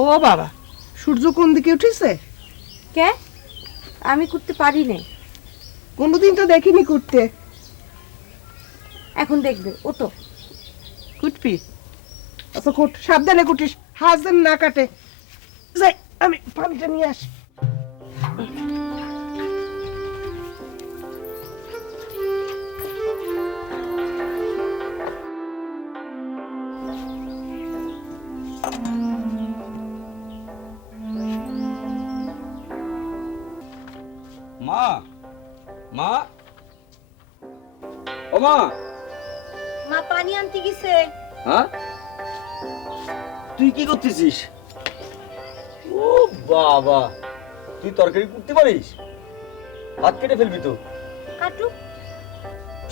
ও বাবা, সূর্য কোন দিকে উঠেছে? কে? আমি করতে পারি না। কোনোদিন তো দেখিনি করতে। এখন দেখবে, ওটো। কুটবি? আচ্ছা কুট, সাবধানে কুটিস, হাত যেন না কাটে। যাই, আমি পানিটা নিয়ে আসি। মা, মা, ও মা। মা পানি আনতে গেছে। হ্যাঁ, তুই কি করতেছিস? ও বাবা, তুই তরকারি করতে পারিস? হাত কেটে ফেলবি তো। কাটু,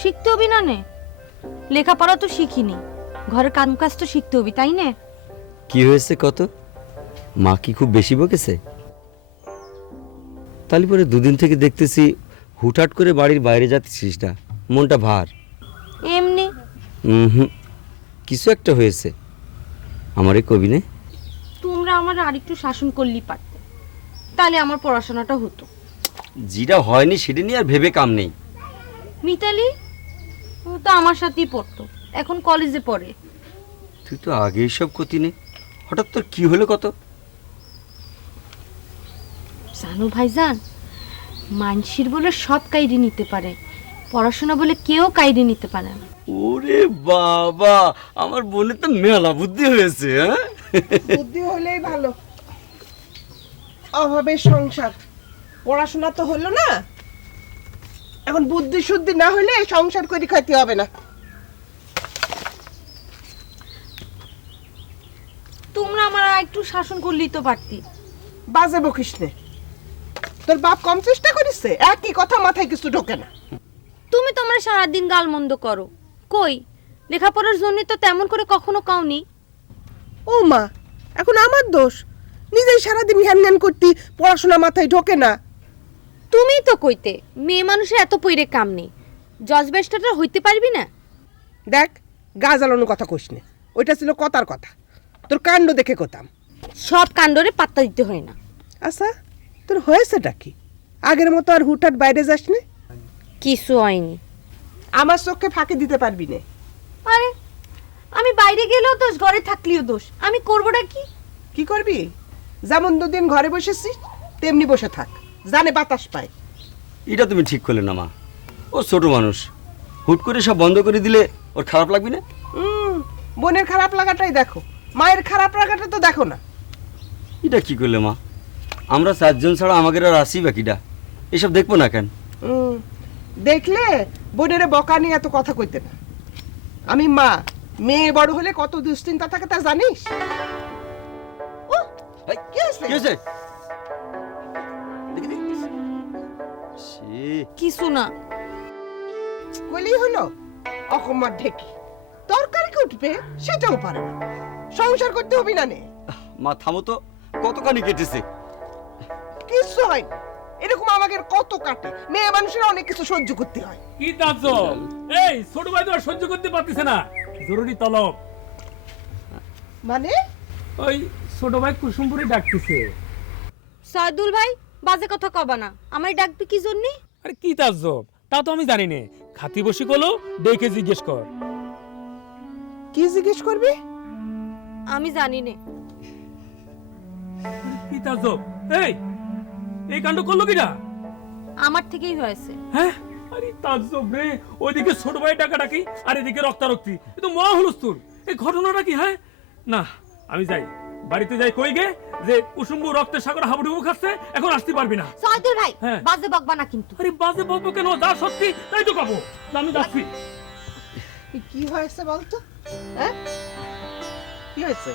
শিখতে হবি না নে? লেখাপড়া তো শিখিনি, ঘরের কাম কাজ তো শিখতে হবি, তাই না? কি হয়েছে কত? মা কি খুব বেশি বকেছে? তাহলে পরে দুদিন থেকে দেখতেছি হুটহাট করে বাড়ির বাইরে যাচ্ছিস না, মনটা ভার। এমনি। হুম, কিছু একটা হয়েছে। আমারে কবি নে। তোমরা আমার আরেকটু শাসন করলেই পারতে, তাহলে আমার পড়াশোনাটা হতো। যেটা হয়নি সেটা নিয়ে আর ভেবে কাম নেই। মিতালি, ও তো আমার সাথেই পড়তো, এখন কলেজে পড়ে। তুই তো আগে এসব করতি নে, হঠাৎ তোর কি হলো কত? জানো ভাইজান, মানসির বলে সব কাইরি নিতে পারে, পড়াশোনা বলে কেউ কাইরি নিতে পারে না। ওরে বাবা, আমার বোনের তো মেলা বুদ্ধি হয়েছে। হ্যাঁ, বুদ্ধি হলেই ভালো। অভাবের সংসার, পড়াশোনা তো হলো না, এখন বুদ্ধি শুদ্ধি না হলে সংসার করে খাইতে হবে না। তোমরা আমার একটু শাসন করলেই তো পারতি। বাজে বকিস নে, তোর বাপ কম চেষ্টা করিস? একই কথা মাথায় কিছু ঢোকে না। তুমি তো আমার সারাদিন গালমন্দ করো, কই লেখাপড়ার জন্য তো তেমন করে কখনো কাউনি। ও মা, এখন আমার দোষ? নিজেই সারাদিন ঘ্যান ঘ্যান করতি, পড়াশোনা মাথায় ঢোকে না। তুমি তো কইতে মেয়ে মানুষের এত পইরে কাম নেই, জজবেস্টারটা হইতে পারবি না? দেখ, গা জ্বালানোর কথা কইস নে, ওইটা ছিল কথার কথা, তোর কাণ্ড দেখে কোতাম। সব কাণ্ডরে পাত্তা দিতে হয় না। আচ্ছা, তোর হয়েছেটা কি? আগের মতো আর হুটহাট বাইরে যাস নে? কিছু হয়নি। আমার চোখে ফাঁকি দিতে পারবি না। আরে, আমি বাইরে গেলেও দোষ, ঘরে থাকলেও দোষ, আমি করবোটা কি? কি করবি? যেমন দুদিন ঘরে বসেছিস তেমনি বসে থাক, জানে বাতাস পায়। এটা তুমি ঠিক করলে না মা। ও ছোট মানুষ, হুট করে সব বন্ধ করে দিলে ওর খারাপ লাগবে না? বোনের খারাপ লাগাটাই দেখো, মায়ের খারাপ লাগাটা তো দেখো না। এটা কি করলে মা? আমরা চারজন ছাড়া আমাদের আর আসি বাকিটা, এসব দেখবো না কেন? দেখলে বোনের বকা নিয়ে এত কথা কইতে না। আমি মা, মেয়ে বড় হলে কত দুশ্চিন্তা থাকে তা জানিস? এই, কি হয়েছে? কি হয়েছে? দেখি, দেখি। ছি, কিছু না। কইলেই হলো অকম্মার ঢেকি, তরকারি উঠবে সেটাও পারে না, সংসার করতে হবে না নে? মা থামো তো, কতখানি কেটেছে। কিছু হয় না, এরকম আমাদের কত কাটে, মেয়ে মানুষের অনেক কিছু সহ্য করতে হয়। কি তাজ্জব? এই ছোট ভাই তো আর সহ্য করতে পারতেছে না, জরুরি তলব। মানে? ওই ছোট ভাই কুসুমপুরে ডাকতেছে। সাইদুল ভাই, বাজে কথা কবা না, আমায় ডাকবি কি জন্যে? আরে কি তাজ্জব, তা তো আমি জানি না। খাতি বসি কলো, ডেকে জিজ্ঞেস কর। কি জিজ্ঞেস করবি? আমি জানি নে। কি তাজ্জব? এই কাণ্ড করলো কিনা? আমার থেকেই হয়েছে। হ্যাঁ, আরে তাজ্জব রে, ওইদিকে ছোট ভাই ডাকাডাকি আর এদিকে রক্তারক্তি, এ তো মহা হুলস্থুল। এই ঘটনাটা কি? হ্যাঁ না, আমি যাই, বাড়িতে যাই, কই গে যে কুসুম্বু রক্তের সাগর হাবুডুবু খাচ্ছে, এখন আসতে পারবি না। সাইদুল ভাই, হ্যাঁ। বাজে বকবা না কিন্তু। আরে বাজে বকবো কেন? যা সত্যি তাই তো কব। আমি যাচ্ছি। কি হয়েছে বলতো? হ্যাঁ, কি হয়েছে?